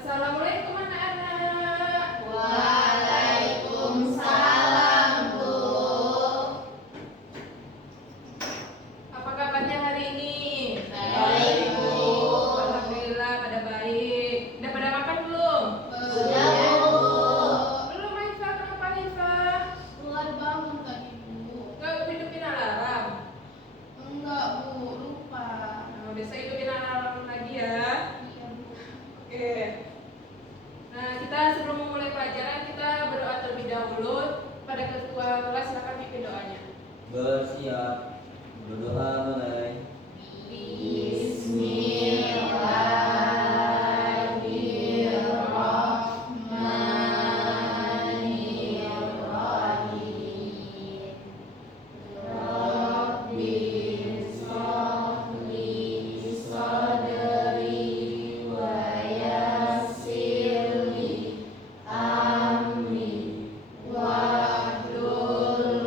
Assalamualaikum anak-anak. Waalaikumsalam, Bu. Apa kabarnya hari ini? Baik, Bu. Alhamdulillah pada baik. Udah pada makan belum? Sudah, Bu. Belum, Haifah. Kenapa Haifah? Keluar bangun tadi, Bu. Nggak hidupin alarm? Enggak, Bu. Lupa. Nah, besok hidupin alarm lagi ya. Iya, Bu. Oke. Nah, kita sebelum memulai pelajaran kita berdoa terlebih dahulu. Pada ketua kelas silakan pimpin doanya. Bersiap, berdoa mulai. Bismillahirrahmanirrahim. Rabbi shrahli sadri wa yassirli amri wahlul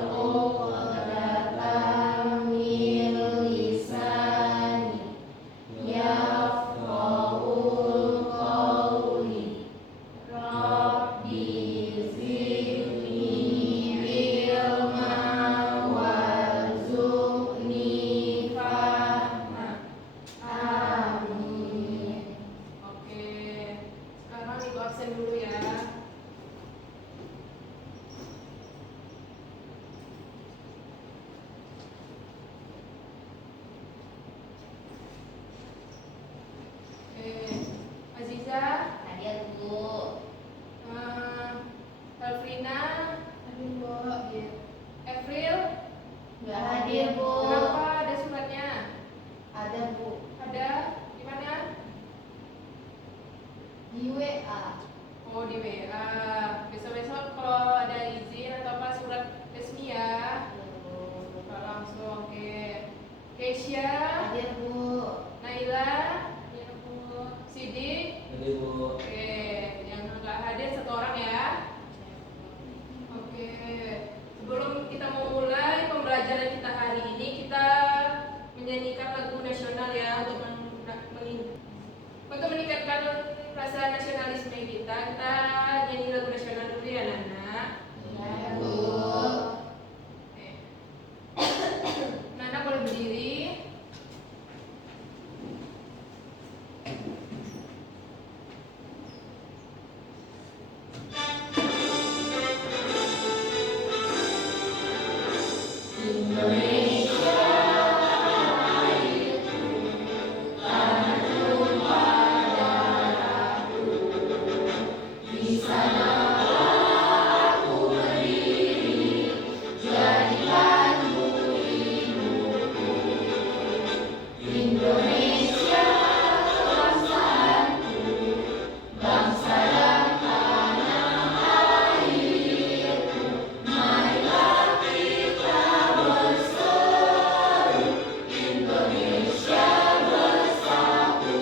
'uqdatam min lisani yafqahul qawli. Rabbi zidni ilma warzuqni fahma. Amin. Oke. Sekarang ibu absen dulu ya. Oke. Aziza, Hadir, Bu. Elfrina, Tadi, Bu. Iya. April. Nggak hadir, Bu. Kenapa ada suratnya? Ada, Bu. Ada di mana? Di WA. Oh, di WA. Besok-besok kalau ada izin atau apa surat resmi ya. Buka langsung. Oke. Keisha, Hadir, Bu. Naila, Sidik. Jadi Bu, Oke, yang nggak hadir satu orang ya. Oke. Sebelum kita mau mulai pembelajaran kita hari ini, kita menyanyikan lagu nasional ya untuk meningkatkan rasa nasionalisme kita. Kita nyanyi lagu nasional dulu ya, Nana. Ya, Bu. Oke. Nana boleh berdiri. Indonesia bangsaku, bangsa dan tanah airku. Marilah kita berseru, Indonesia bersatu.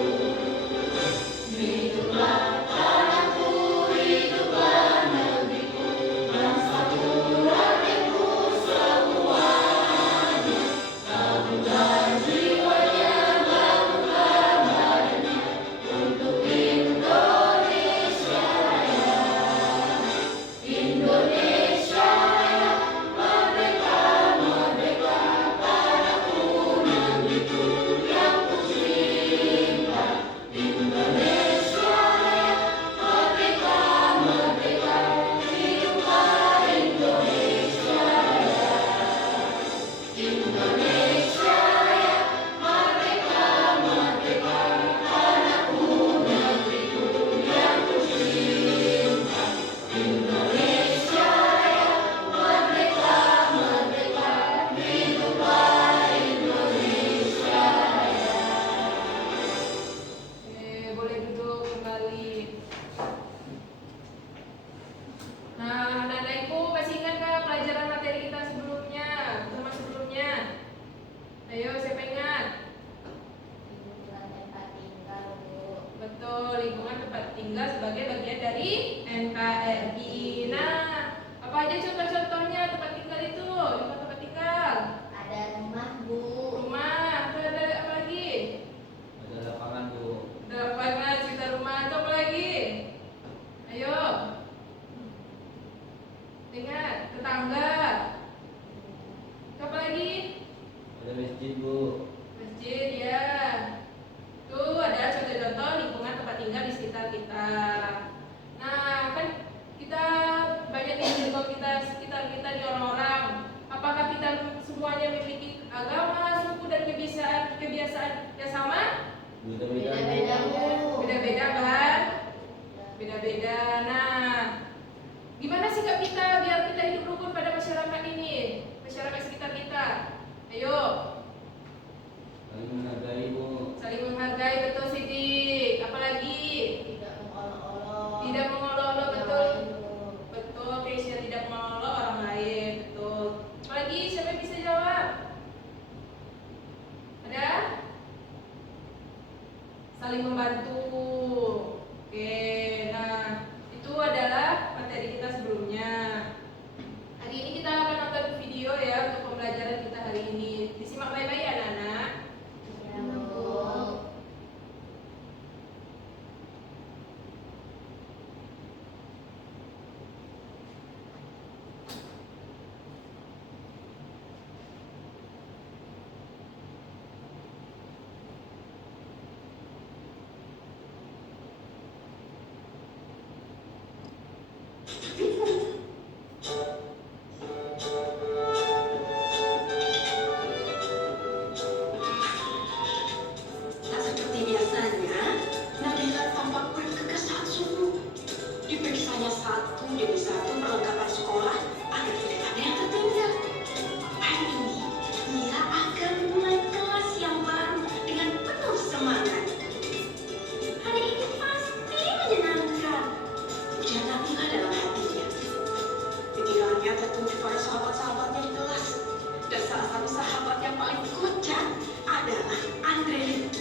Hiduplah tanahku, hiduplah negeriku, bangsaku, rakyatku semuanya. Bangunlah jiwanya, bangunlah badannya untuk Indonesia Raya. Indonesia Raya, merdeka, merdeka, tanahku, negeriku yang kucinta. Indonesia Raya, merdeka, merdeka, hiduplah Indonesia Raya. Indonesia Raya, merdeka, merdeka, tanahku, negeriku yang kucinta. Indonesia Raya, merdeka, merdeka, hiduplah Indonesia Raya. Oke, boleh duduk kembali. Nah, Nana Ibu masih ingat nggak pelajaran materi kita sebelumnya? Sama sebelumnya? Ayo, siapa ingat? Lingkungan tempat tinggal, Bu. Betul, lingkungan tempat tinggal sebagai bagian dari NKRI. Nah, apa aja contoh-contohnya tempat tinggal itu? Lingkungan tempat tinggal. Ada rumah, Bu. Rumah, terus ada apa lagi? ada lapangan Bu, Ada lapangan, sekitar rumah, itu apa lagi? agama, suku, dan kebiasaan yang sama? Beda-beda. Beda-beda, Bu. Beda-beda kan? Beda-beda. Nah, gimana sikap kita biar kita hidup rukun pada masyarakat ini, masyarakat sekitar kita? Ayo, Saling menghargai, Bu. saling menghargai, betul Sidik. Apalagi? Tidak mengolok-olok. Tidak mengolok-olok, Yang betul. lain, Bu. Betul, Krisya tidak mengolok orang lain, betul. Apalagi siapa yang bisa jawab? Ada? Saling membantu. Oke, nah itu adalah materi kita sebelumnya. Hari ini kita akan nonton video ya untuk pembelajaran kita hari ini. Disimak baik-baik ya anak-anak. Ya, Bu. Tak seperti biasanya, Nabila tampak bergegas saat subuh. Diperiksanya satu demi satu perlengkapan sekolah agar tidak ada yang tertinggal. Hari ini, ia akan mulai kelas yang baru dengan penuh semangat. Hari ini pasti menyenangkan, ujar Nabila dalam hatinya. Pikirannya tertuju pada sahabat-sahabatnya di kelas. Dan salah satu sahabat yang paling kocak adalah Andre.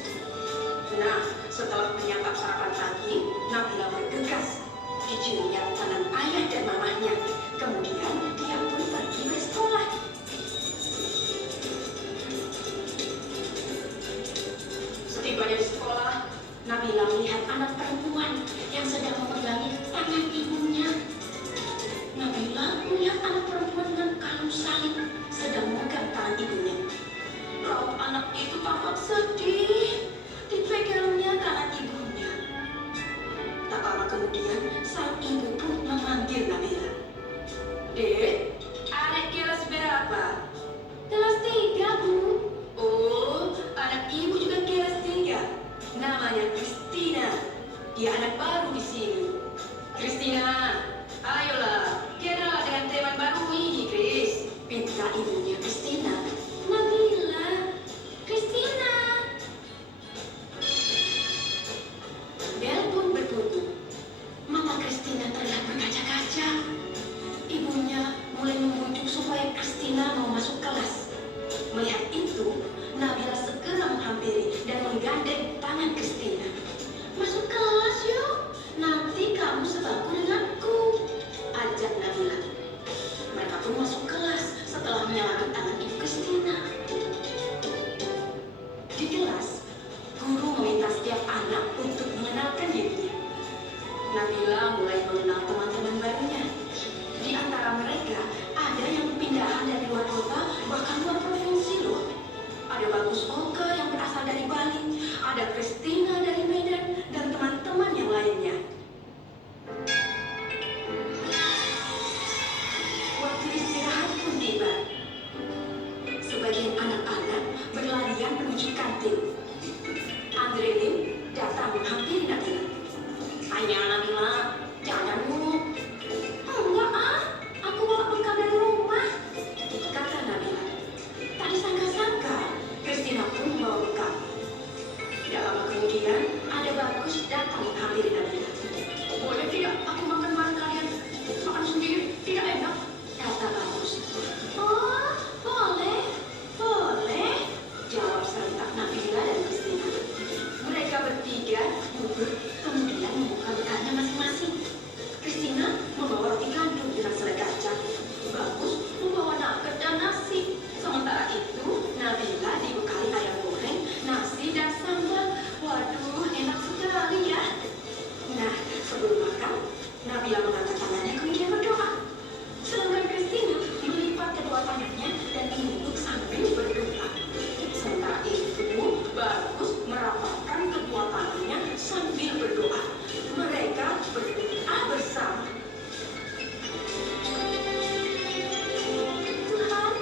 Nah, setelah menyantap sarapan pagi, Nabila bergegas. Diciumnya tangan ayah dan mamahnya. Kemudian dia pun pergi bersekolah. Setibanya di sekolah, Nabila melihat anak perempuan yang sedang memegangi tangan ibunya. Nabila melihat anak perempuan dengan kalung salib sedang memegang tangan ibunya. Raut anak itu tampak sedih. Dipegangnya tangan ibunya. Tak lama kemudian, sang ibu pun memanggil Nabila. Dek, anak kelas berapa? Kelas 3, Bu. Oh, anak ibu juga kelas 3. Namanya Kristina. Dia anak baru di sini. Kristina, ayolah, kenalan dengan teman baru ini, Kris. Pinta ibunya Kristina. Nabila, Kristina. Bel pun berbunyi. Mata Kristina terlihat berkaca-kaca. Ibunya mulai membujuk supaya Kristina mau masuk kelas. Melihat itu, Nabila segera menghampiri dan menggandeng tangan Kristina. Masuk kelas yuk, nanti kamu sebangku denganku, ajak Nabila. Mereka pun masuk kelas setelah menyalami tangan ibu Kristina. Di kelas, guru meminta setiap anak untuk mengenalkan dirinya. Nabila mulai mengenal teman-teman barunya. Di antara mereka, ada yang pindahan dari luar kota, bahkan luar provinsi loh. Ada Bagus Oka yang berasal dari Bali, ada Kristina dari Medan, dan teman-teman yang lainnya. Waktu istirahat pun tiba. Sebagian anak-anak berlarian menuju kantin. Andre Lim datang menghampiri Nabila. Ayah Nabila, jangan dulu. Enggak aku bawa bekal dari rumah, kata Nabila. Tak disangka-sangka, Kristina pun membawa bekal. Tidak lama kemudian, ada Bagus datang menghampiri Nabila. Boleh tidak aku makan bareng kalian? Makan sendiri, tidak enak, kata Bagus. Oh, boleh, boleh, jawab serentak Nabila dan Kristina. Mereka bertiga duduk, kemudian membuka bekalnya masing-masing. Kristina membawa roti gandum dengan selai kacang. Bagus membawa nugget dan nasi. Sementara itu, Nabila dibekali ayam goreng, nasi dan sambal. Waduh, enak sekali ya. Nah, sebelum makan, Nabila mengangkat tangannya kemudian berdoa. Sedangkan Kristina melipat kedua tangannya dan menunduk sambil berdoa. Sementara itu, Bagus merapatkan kedua tangannya sambil berdoa. Mereka berdoa bersama. Tuhan,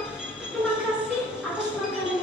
terima kasih atas makanan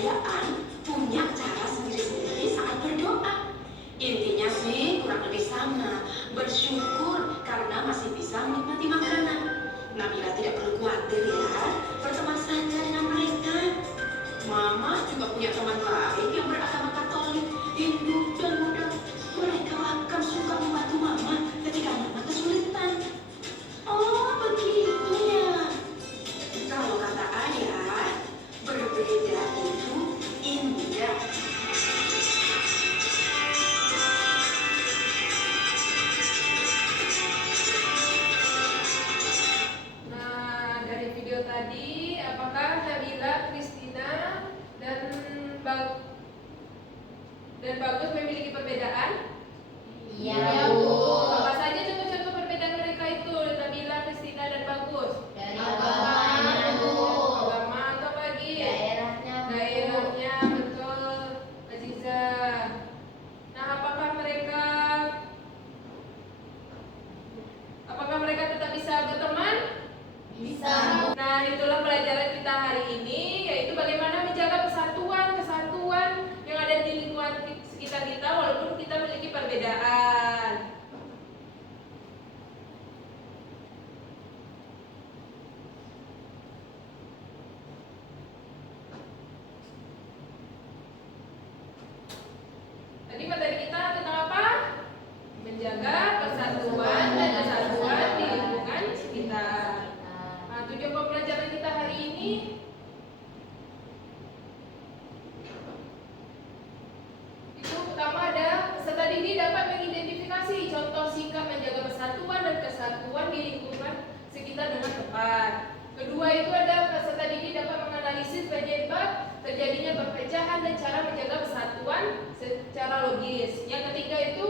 kepercayaan punya cara sendiri-sendiri saat berdoa. Intinya sih kurang lebih sama, bersyukur karena masih bisa menikmati makanan. Nabila tidak perlu khawatir ya, berteman saja dengan mereka. Mama juga punya teman lain yang beragama Katolik, Hindu, dan Buddha. Mereka akan suka membantu Mama ketika Mama kesulitan. Oh, begitu ya. Kalau kata ayah, berbeda itu indah. Nah, dari video tadi, apakah Nabila, Christina, dan Bagus memiliki perbedaan? Iya, Bu. Apa saja contoh-contoh perbedaan mereka itu, Nabila, Christina, dan Bagus? Dari Agamanya, Bu. Agama atau apa lagi? Daerahnya, Bu. Daerahnya, betul, Aziza. Nah, apakah mereka tetap bisa berteman? Bisa. Nah, itulah pelajaran kita hari ini, yaitu bagaimana menjaga kesatuan yang ada di lingkungan sekitar kita walaupun kita memiliki perbedaan. Tadi materi kita tentang apa? Menjaga persatuan dan kesatuan di lingkungan sekitar. Nah, tujuan pembelajaran kita hari ini itu pertama ada peserta didik dapat mengidentifikasi contoh sikap menjaga persatuan dan kesatuan di lingkungan sekitar dengan tepat. Kedua itu ada peserta didik dapat menganalisis penyebab terjadinya perpecahan dan cara menjaga persatuan secara logis. Yang ketiga itu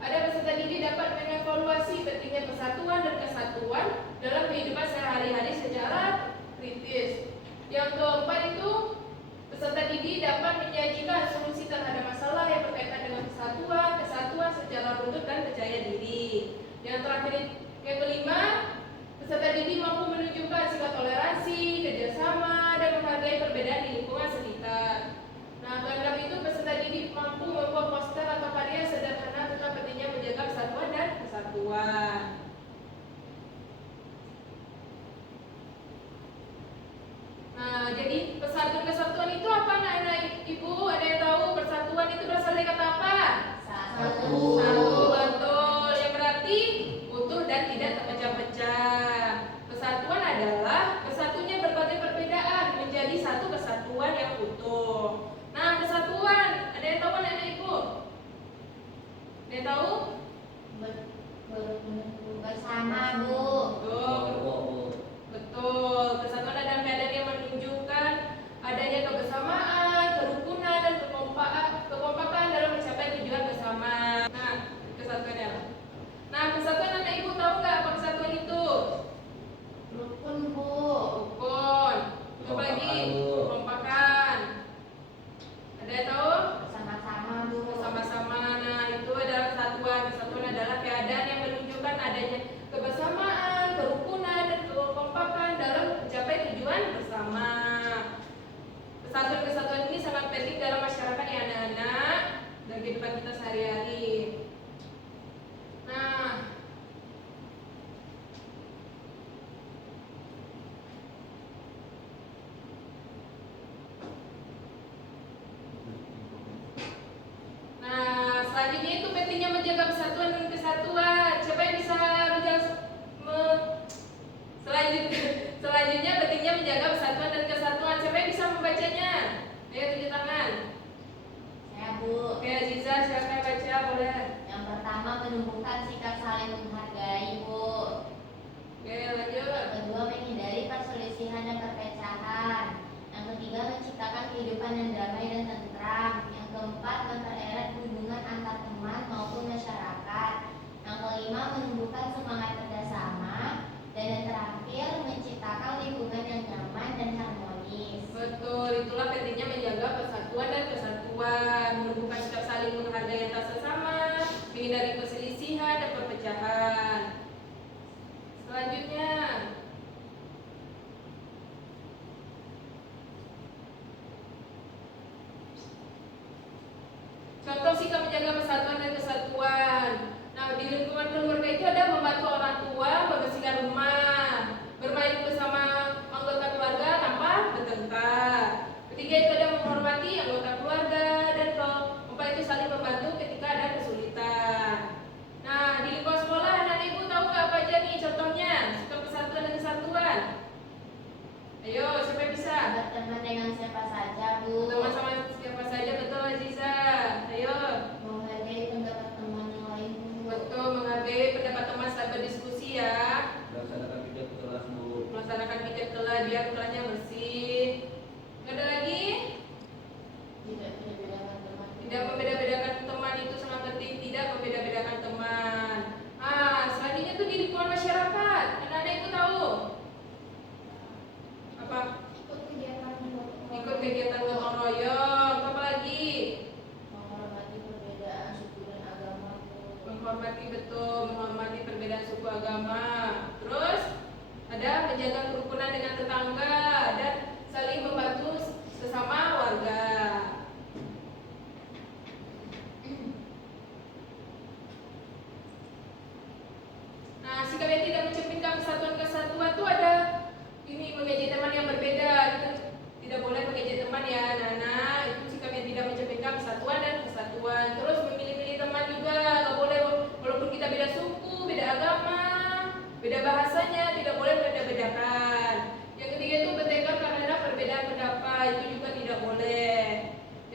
ada peserta didik dapat mengevaluasi pentingnya persatuan dan kesatuan dalam kehidupan sehari-hari secara kritis. Yang keempat itu peserta didik dapat menyajikan solusi terhadap masalah yang berkaitan dengan kesatuan secara runtut dan percaya diri. Yang terakhir, yang kelima, peserta didik mampu menunjukkan sikap toleransi, kerjasama, dan menghargai perbedaan di lingkungan sekitar. Nah, keenam itu peserta didik mampu membuat poster atau karya sederhana tentang pentingnya menjaga persatuan dan kesatuan. Nah, jadi persatuan kesatuan itu apa, anak-anak ibu? Ada yang tahu persatuan itu berasal dari kata apa? Satu. Satu, betul. Yang berarti utuh dan tidak terpecah-pecah. Persatuan adalah bersatunya berbagai perbedaan menjadi satu kesatuan yang utuh. Nah, kesatuan, ada yang tahu anak-anak ibu? Ada yang tahu? Bersama, Bu. Betul. Betul. Kesatuan adalah keadaan yang menunjukkan adanya kebersamaan, kerukunan, dan kekompakan dalam mencapai tujuan bersama. Nah, kesatuan ya. Nah, kesatuan anak ibu tahu nggak apa kesatuan itu? Rukun, Bu. Rukun. Apa lagi? Kekompakan. Ada yang tahu? Bersama-sama, Bu. Bersama-sama. Nah, itu adalah kesatuan. Kesatuan adalah keadaan yang menunjukkan adanya kebersamaan, kerukunan, dan kekompakan dalam mencapai tujuan bersama. Kesatuan ini sangat penting dalam masyarakat ya anak-anak dan kehidupan kita sehari-hari. Nah, selanjutnya itu pentingnya menjaga persatuan dan kesatuan. Siapa yang bisa menjaga selanjutnya pentingnya menjaga persatuan dan kesatuan. Siapa yang bisa membacanya? Ayo tunjuk tangan. Saya, Bu. Oke, Aziza, siapa yang baca? Boleh. Yang pertama, menumbuhkan sikap saling menghargai, Bu. Oke, lanjut. Yang kedua, menghindari perselisihan dan perpecahan. Yang ketiga, menciptakan kehidupan yang damai dan tentram. Yang keempat, mempererat hubungan antar teman maupun masyarakat. Yang kelima, menumbuhkan semangat kerjasama. Dan yang terakhir, menciptakan lingkungan yang nyaman dan harmonis. Betul, itulah pentingnya menjaga persatuan dan kesatuan, menumbuhkan sikap saling menghargai antar sesama, menghindari perselisihan dan perpecahan. Selanjutnya, berteman dengan siapa saja, Bu. Berteman sama siapa saja, betul Aziza. Ayo. Menghargai pendapat teman yang lain, Bu. Betul, menghargai pendapat teman saat berdiskusi ya. Laksanakan pijat ke kelas Bu. Melaksanakan pijat kelas biar kelasnya bersih. Nggak ada lagi? Tidak beda-bedakan teman. Tidak membeda-bedakan teman itu sangat penting. Tidak membeda-bedakan teman. Selanjutnya tuh di lingkungan masyarakat. Anak-anak ikut tahu? Apa? Ikut kegiatan Ikut kegiatan gotong royong. Apa lagi? Menghormati perbedaan suku dan agama, Bu. Menghormati, betul, menghormati perbedaan suku agama. Terus ada menjaga kerukunan dengan tetangga dan saling membantu sesama warga. Nah, sikap yang tidak mencerminkan kesatuan tuh ada ini mengejek teman yang berbeda. Kita tidak boleh mengejek teman ya, Nana. Itu sikap yang tidak mencerminkan kesatuan dan kesatuan. Terus memilih-milih teman juga, nggak boleh walaupun kita beda suku, beda agama, beda bahasanya, tidak boleh beda-bedakan. Yang ketiga itu bertengkar karena perbedaan pendapat, itu juga tidak boleh.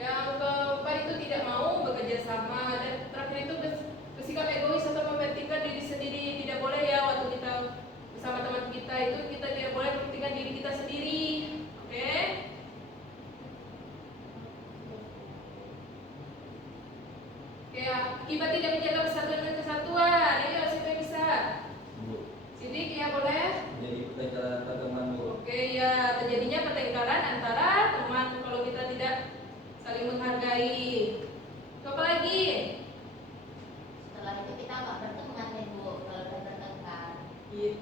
Yang keempat itu tidak mau bekerja sama, dan terakhir itu bersikap egois atau mementingkan diri sendiri. Tidak boleh ya, waktu kita bersama teman kita itu kita tidak boleh mementingkan diri kita sendiri. Oke? Ya, akibat tidak menjaga persatuan dan kesatuan. Ayo, siapa yang bisa? Bu. Sidik ya boleh? Jadi pertengkaran antar teman Bu. Oke ya, terjadinya pertengkaran antara teman kalau kita tidak saling menghargai. Apa lagi? Setelah itu kita nggak berteman ya, Bu, kalau udah bertengkar. Iya.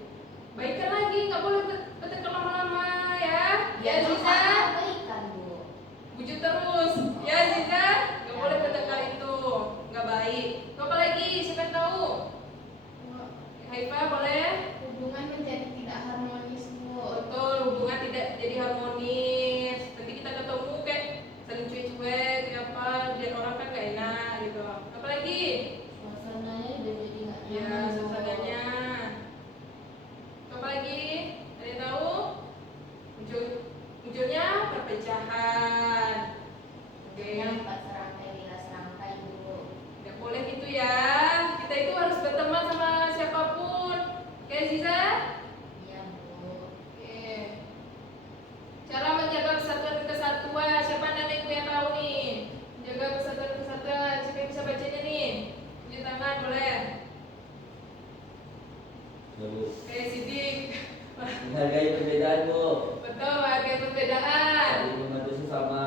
Baikkan lagi, nggak boleh bertengkar lama-lama ya. Ya Ziza, Baikan, Bu. bujuk terus. Ya Ziza, nggak boleh bertengkar itu, nggak baik. Apa lagi? Siapa yang tahu? Haifa boleh? hubungan menjadi tidak harmonis, Bu. Betul, hubungan tidak jadi harmonis. Nanti kita ketemu kayak saling cuek-cuek, kayak apa, lihat orang kan gak enak gitu. Apalagi? Suasananya udah jadi nggak Ya, nyaman, Bu. suasananya. Apalagi? Ada yang tahu? Munculnya perpecahan. Oke. Yang 4 serangkai bila serangkai, Bu. Tidak boleh gitu ya. Kita itu harus berteman sama siapapun. Oke, Ziza? Iya, Bu. Oke. Cara menjaga kesatuan dan kesatuan. Siapa nenekku yang tahu nih? Menjaga kesatuan dan kesatuan. Siapa yang bisa bacanya nih? Tunjuk tangan boleh. Ya Bu. Oke, Sidik. Menghargai perbedaan Bu. Betul, hargai perbedaan. Saling membantu sesama.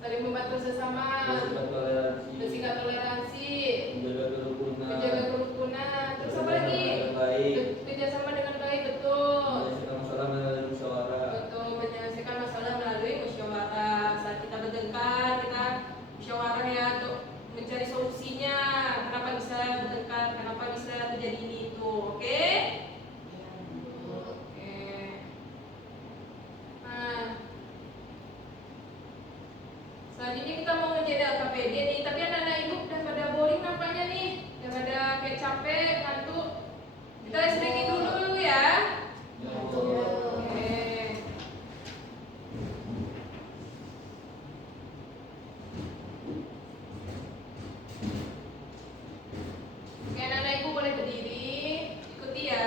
Saling membantu sesama. Bersifat toleransi. Bersikap toleransi. Menjaga kerukunan. Menjaga kerukunan. Terus apa lagi? Dengan baik. Kerjasama dengan baik, betul. Menyelesaikan masalah melalui musyawarah. Betul, menyelesaikan masalah melalui musyawarah. Saat kita bertengkar, kita musyawarah ya untuk mencari solusinya. Kenapa bisa bertengkar? Kenapa bisa terjadi ini itu? Oke? Iya, Bu. Oke. Nah, selanjutnya kita mau menjadi AKPD nih. Tapi anak-anak ibu udah pada boring nampaknya nih. Udah pada kayak capek, ngantuk. Kita stretching dulu ya. Ya Iya, Bu. Bu. Oke. Oke, anak-anak ibu boleh berdiri, ikuti ya.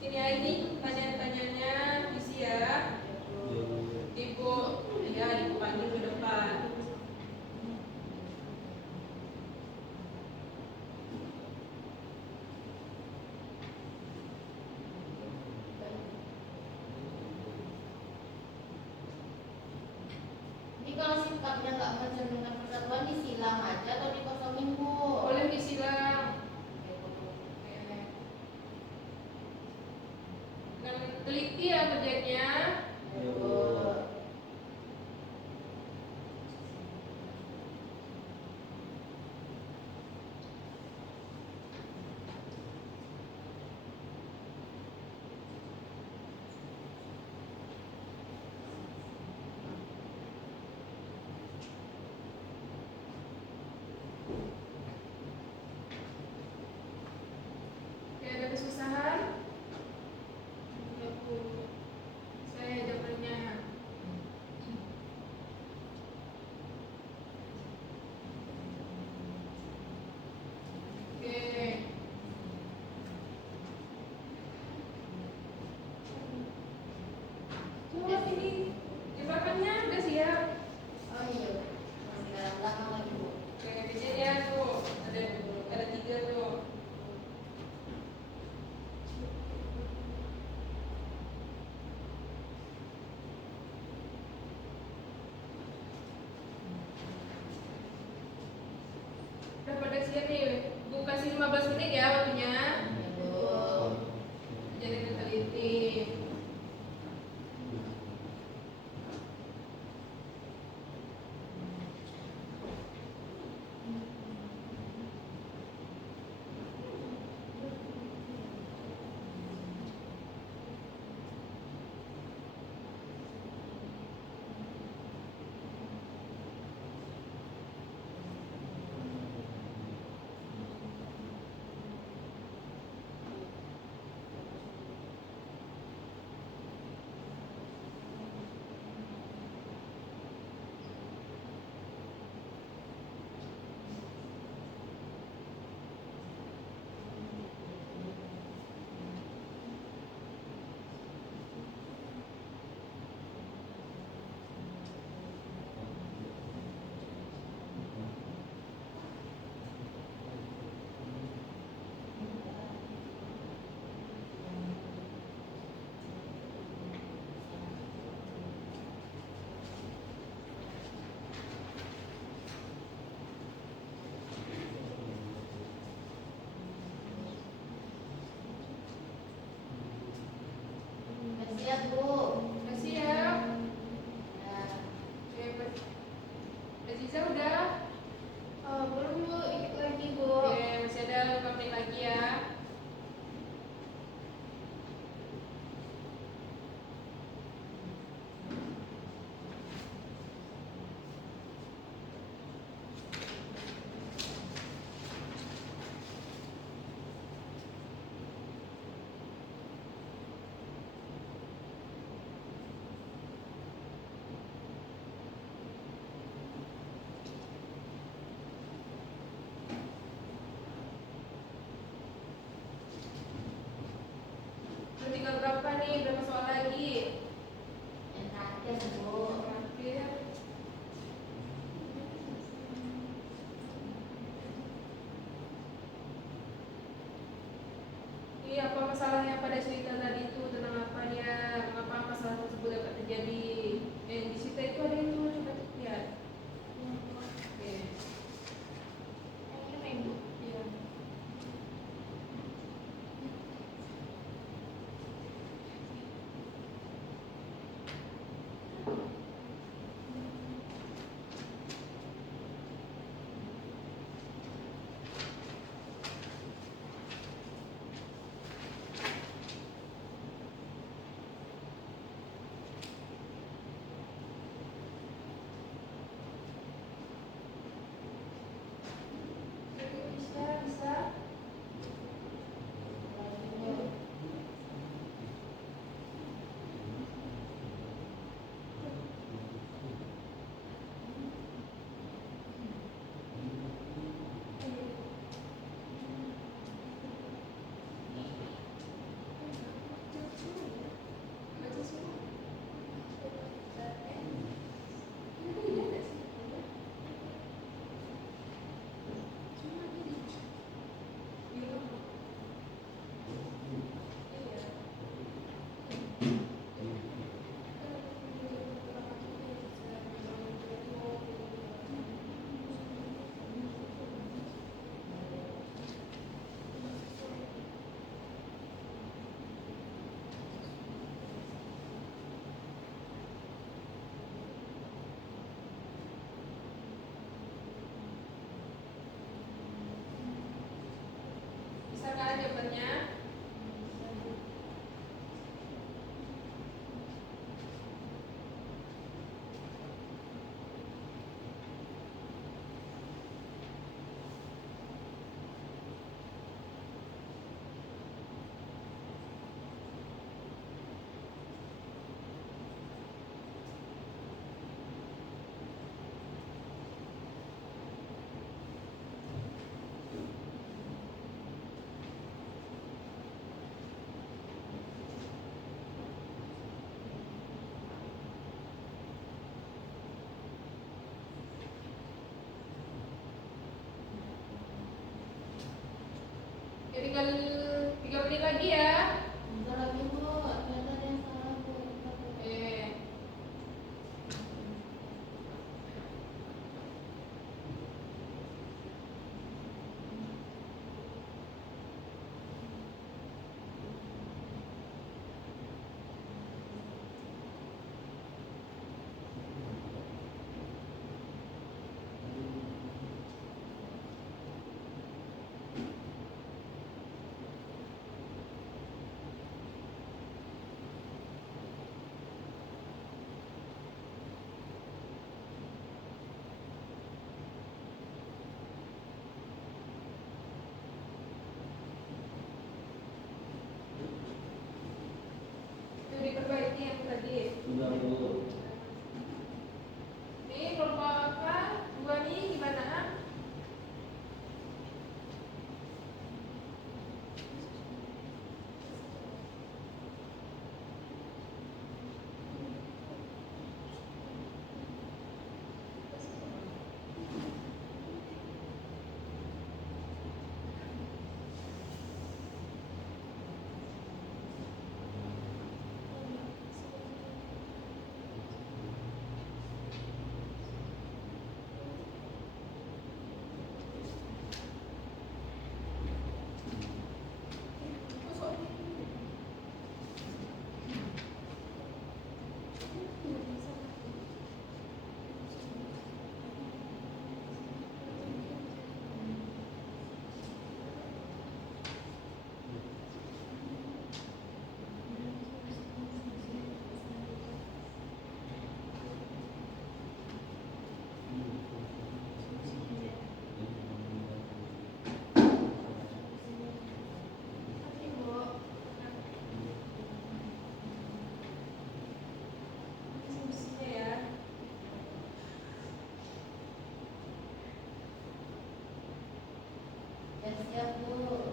Ini ya, ini pertanyaan-pertanyaannya isi ya. Ibu, ya ibu panggil ke depan. Jadi kalau sikapnya nggak mencerminkan persatuan disilang aja atau dikosongin Bu? Boleh disilang. Dan teliti ya kerjanya. Ya, Bu. Oke, ada kesusahan? Saya jawabannya. Oke. Jawab ini. Jebakannya udah siap. Oh iya, masih dalam belakang lagi Bu. Oke, kejadian tuh ada 3 tuh. Udah pada siap nih. Bu kasih 15 menit ya waktunya. Ya Bu. Jadi teliti. Udah siap Bu. Udah siap? Ya. Oke, Aziza udah? Belum Bu, ikut lagi Bu. Oke, masih ada 5 menit lagi ya. Udah tinggal berapa nih? Berapa soal lagi? Yang terakhir Bu. Terakhir. Ini apa masalahnya pada cerita tadi itu, tentang apa dia, mengapa masalah tersebut dapat terjadi? Di cerita itu ada itu, coba lihat. Oke. Yang ini Bu. Iya. tinggal 3 menit lagi ya. Bentar lagi bu, ternyata ada yang salah bu. Eh, itu diperbaiki yang tadi. Sudah Bu. Nih kelompok apa? 2 nih gimana? Ya. Ya siap bu.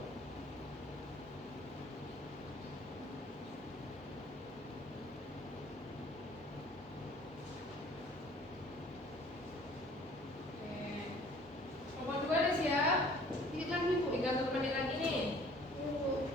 Oke. Kelompok 2 udah siap? Dikit lagi bu. Tinggal 1 menit lagi nih. Bu.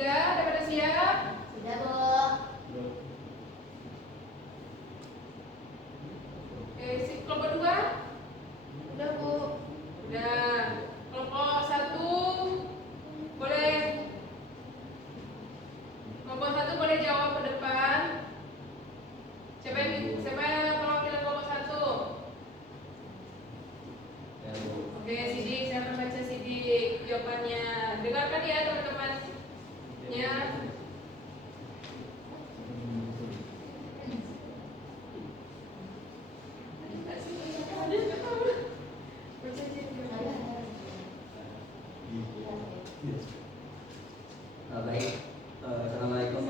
Udah pada siap? Sudah bu. Oke, si kelompok 2? Udah bu. Udah. Kelompok 1 boleh. Kelompok 1 boleh jawab ke depan. Siapa yang perwakilan kelompok 1? Ya Bu. Oke, Sidik, saya akan baca Sidik jawabannya. Dengarkan ya teman-teman. Ya. Baik. Assalamualaikum.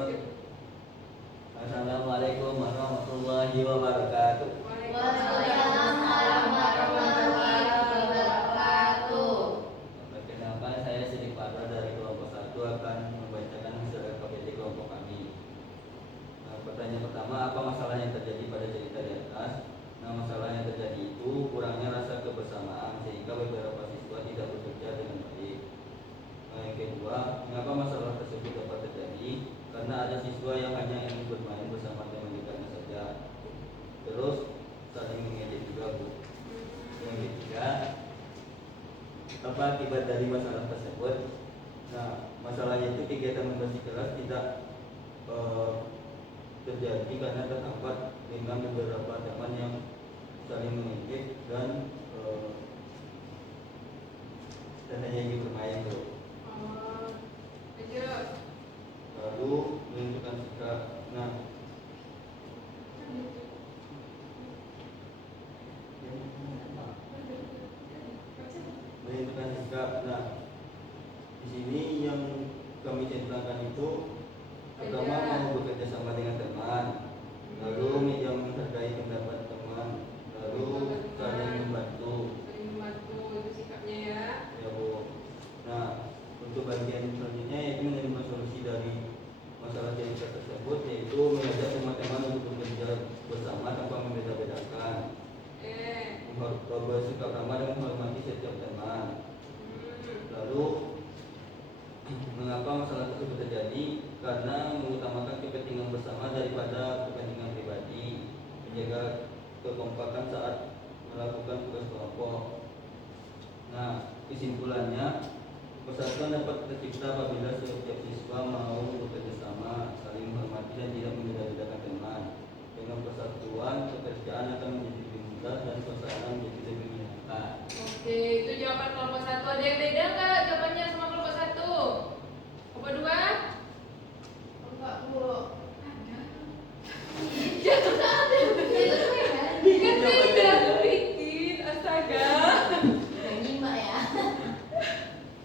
Assalamualaikum warahmatullahi wabarakatuh. Waalaikumsalam warahmatullahi wabarakatuh. Perkenalkan, saya Sidik Fadra dari kelompok 1 akan membacakan hasil KPT kelompok kami. Pertanyaan pertama, apa masalah yang terjadi pada cerita di atas? Nah, masalah yang terjadi itu kurangnya rasa kebersamaan sehingga beberapa siswa tidak bekerja dengan baik. Yang kedua, mengapa masalah tersebut dapat terjadi? Karena ada siswa yang hanya ingin bermain bersama teman dekatnya saja. Terus saling mengejek juga Bu. Yang ketiga, apa akibat dari masalah tersebut? Nah, masalahnya itu kegiatan membersih kelas tidak terjadi karena terhambat dengan beberapa teman yang saling mengejek dan dan hanya ingin bermain tuh. Lanjut. Lalu menentukan sikap. Nah, menentukan sikap. Nah, di sini yang kami centangkan itu pertama mau bekerja sama dengan teman, lalu yang menghargai pendapat teman, lalu saling membantu. Saling membantu itu sikapnya ya. Ya Bu. Nah, untuk bagian selanjutnya yaitu menerima solusi dari masalah cerita tersebut, yaitu mengajak teman-teman untuk bekerja bersama tanpa membeda-bedakan, bersikap ramah dan menghormati setiap teman. Lalu mengapa masalah tersebut terjadi? Karena mengutamakan kepentingan bersama daripada kepentingan pribadi, menjaga kekompakan saat melakukan tugas kelompok. Nah, kesimpulannya, persatuan dapat tercipta apabila setiap siswa mau bekerja sama, saling menghormati dan tidak membeda-bedakan teman. Dengan persatuan, pekerjaan akan menjadi lebih mudah dan suasana menjadi lebih menyenangkan. Oke, itu jawaban kelompok 1. Ada yang beda nggak jawabannya sama kelompok 1? Kelompok 2? Enggak, Bu. Kan beda, aku bikin. Astaga. Udah nyimak ya.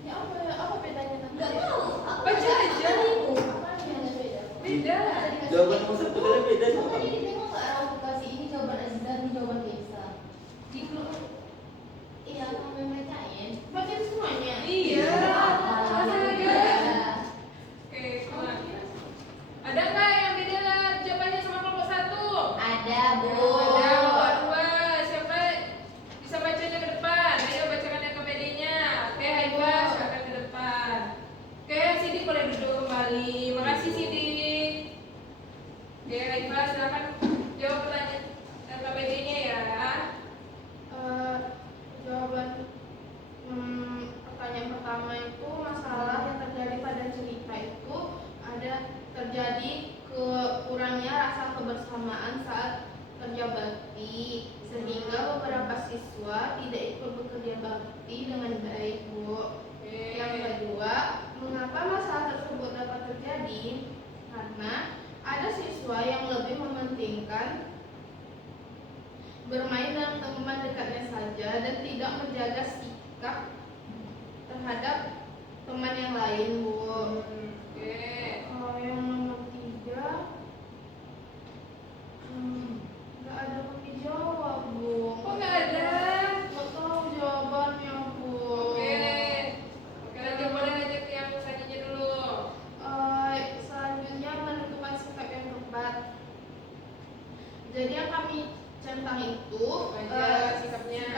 Ya apa ya? Apa bedanya tadi? Enggak tahu. Aku Baca aja. Apa yang ada beda? Beda. Jawaban nomor 1 kalian beda Kamu sama tadi kami. ditengok nggak aku kasih ini jawaban Aziza, ini jawaban Desa. Di grup. Iya, kamu yang bacain. Baca semuanya. Iya. Astaga. Oke, keluar. Ada nggak yang beda jawabannya sama kelompok 1? Ada, Bu. Ada kelompok 2. Siapa bisa bacanya ke depan? Ayo bacakan yang KPD-nya. Oke, Haifa silakan ke depan. Oke, Sidik boleh duduk kembali. Makasih Sidik. Oke, Haifa silakan jawab pertanyaan KPD-nya ya. Jawaban pertanyaan pertama itu masalah yang terjadi pada cerita itu ada terjadi kurangnya rasa kebersamaan saat kerja bakti sehingga beberapa siswa tidak ikut bekerja bakti dengan baik, Bu. Oke. Yang kedua, mengapa masalah tersebut dapat terjadi? Karena ada siswa yang lebih mementingkan bermain dengan teman dekatnya saja dan tidak menjaga sikap terhadap teman yang lain, Bu. Oke. Kalau yang nomor 3, nggak ada bukti jawab, Bu. Kok nggak ada? Nggak tahu jawabannya, Bu. Oke. Oke, lanjut boleh lanjut yang selanjutnya dulu. Selanjutnya menentukan sikap yang tepat. Jadi yang kami centang itu Baca sikapnya.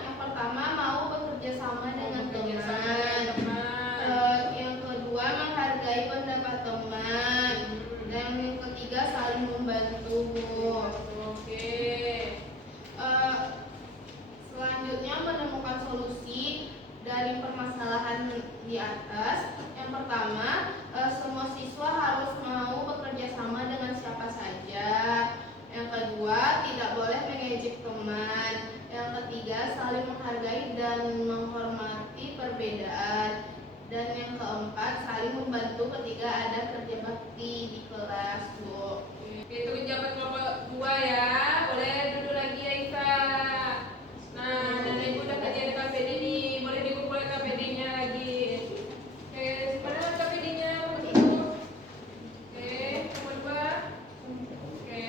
yang pertama mau bekerja sama dengan Bekerja teman. sama dengan teman. Yang kedua menghargai pendapat teman. Dan yang ketiga saling membantu, Bu. Oke. Selanjutnya menemukan solusi dari permasalahan di atas. Yang pertama, semua siswa harus mau bekerja sama dengan siapa saja. Yang kedua, tidak boleh mengejek teman. Yang ketiga, saling menghargai dan menghormati perbedaan. Dan yang keempat, saling membantu ketika ada kerja bakti di kelas, Bu. Itu jawaban kelompok 2 ya. Boleh duduk lagi Aifa. Nah, dan ibu udah tadi ada KPD nih. Boleh dikumpulkan KPD-nya lagi. Oke, mana KPD-nya? Oke, nomor 2. Oke.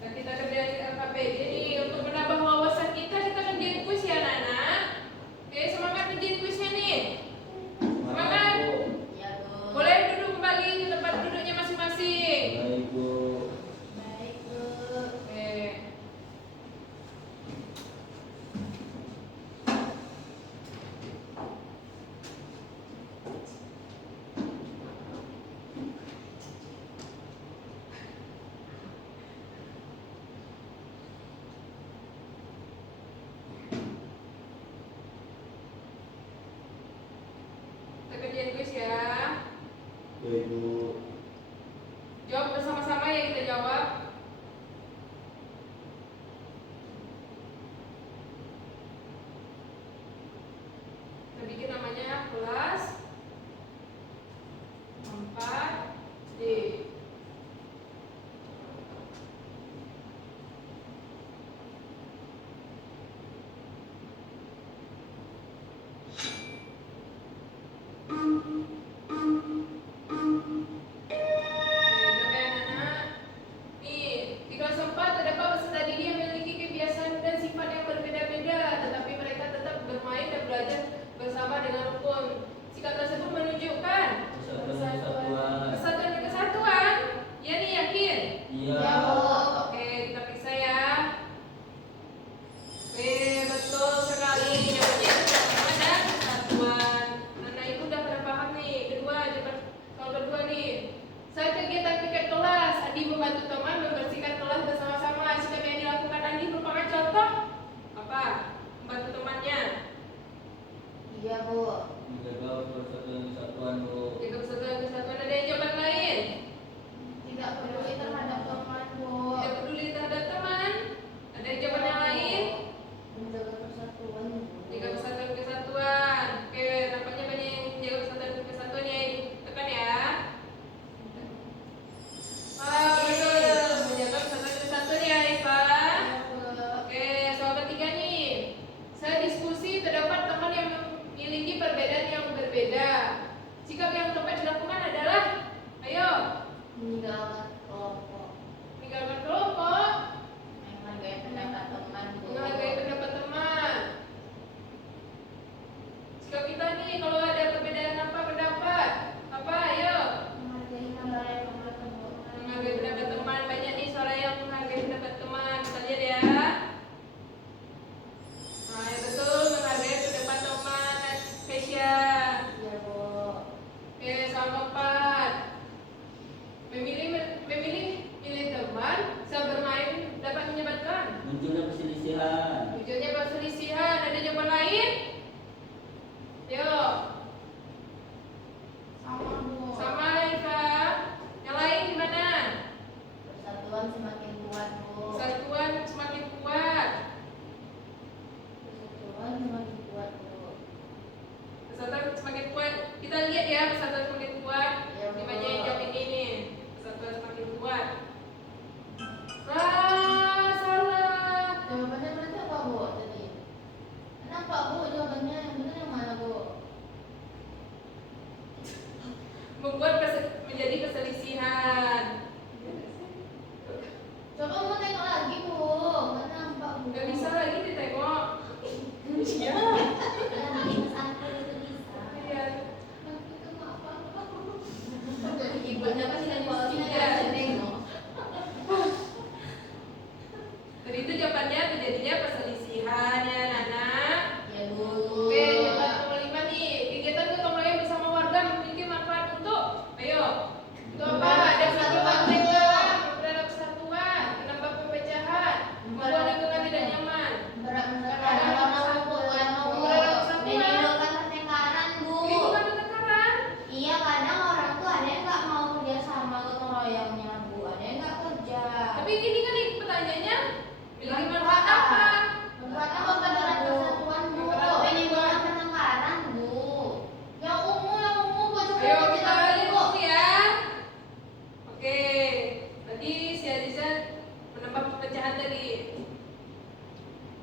Dan kita kerjain KPD nih untuk menambah wawasan kita kerjain kuis ya, anak-anak. Oke, semangat kerjain kuisnya nih. Semangat. Ya, Bu. Boleh duduk kembali ke tempat duduknya masing-masing. Baik, Bu. Baik, Bu. Oke. Kita kerjain kuis ya. Baik, Bu. Jawab bersama-sama ya, kita jawab. Menjaga persatuan kesatuan, Bu. Jaga persatuan kesatuan. Ada yang jawaban lain? Tidak peduli terhadap teman, Bu. Tidak peduli terhadap teman. Ada yang jawaban yang lain? Menjaga persatuan. Jaga persatuan kesatuan. Oke, nampaknya banyak yang menjaga persatuan kesatuan ya. Tekan ya. Betul. Menjaga persatuan kesatuan ya, Iva. Oke, soal ketiga nih. Saya diskusi terdapat teman yang memiliki perbedaan yang berbeda. Sikap yang tepat dilakukan adalah, ayo, Meninggalkan kelompok. meninggalkan kelompok, Menghargai pendapat teman, Bu. menghargai pendapat teman. Sikap kita nih kalau ada perbedaan apa pendapat, apa, ayo, Menghargai pendapat teman. menghargai pendapat teman. Banyak nih suara yang menghargai pendapat teman. Kita lihat ya. Nah, ya betul, menghargai pendapat teman. Kesya. Iya, Bu. Oke, soal keempat. Memilih teman saat bermain dapat menyebabkan Munculnya perselisihan. munculnya perselisihan. Ada jawaban lain? Yuk, Sama, Bu. sama Iva. Yang lain gimana? Persatuan semakin kuat, Bu. Persatuan semakin kuat. Persatuan semakin kuat, Bu. Persatuan semakin kuat. Kita lihat ya persatuan semakin kuat. Ya, Bu. Gimana yang jawab ini nih? Persatuan semakin kuat. Wah, salah. Jawabannya berarti apa, Bu? Tadi. Kenapa, Bu? Jawabannya yang benar yang mana, Bu? Menjadi perselisihan. Coba mau tengok lagi, Bu. Nggak nampak, Bu. Gak bisa lagi ditengok. Iya. Lagi satu itu bisa. Iya. Aku tuh apa? Ibunya pasti Iya. tidak tengok. Tadi itu jawabannya terjadinya perselisihan ya Nana. Ya, Bu. Oke, jawaban nomor 5 nih. Kegiatan gotong royong bersama warga memiliki manfaat untuk, ayo, untuk apa? Ada persatuan mereka, mempererat persatuan, menambah perpecahan, membuat lingkungan tidak nyaman. Menimbulkan pertengkaran, Bu. Ini bukan pertengkaran. Iya, kadang orang tuh ada yang nggak mau kerja sama gotong royongnya, Bu. Ada yang nggak kerja. Tapi ini kan pertanyaannya, memiliki manfaat apa? Manfaatnya mempererat persatuan, Bu. Menimbulkan pertengkaran, Bu. Yang ungu, Bu. Coba Ayo kita kita lagi, lihat Bu. buku ya. Oke, tadi si Aziza menambah perpecahan tadi.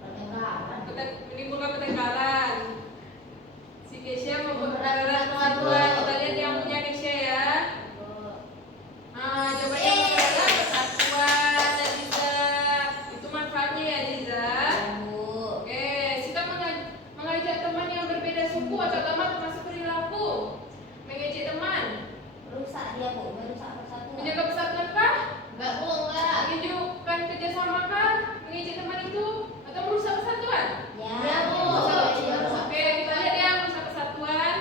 Pertengkaran. Menimbulkan pertengkaran. Si Kesya mempererat Mempererat persatuan. persatuan. Kita lihat yang punya Kesya ya. Bu. Nah, jawabannya mempererat persatuan, Aziza. Itu manfaatnya ya, Aziza. Bu. Oke, sikap mengajak teman yang berbeda suku atau agama termasuk perilaku. Mengejek teman. Rusak dia, Bu. Merusak persatuan. Menjaga persatuan kah? Enggak, Bu, enggak. Menunjukkan kerjasama kah? Mengejek teman itu atau merusak persatuan? Ya, Ya, Bu. Bu. Oke, kita lihat ya merusak persatuan.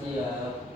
siap.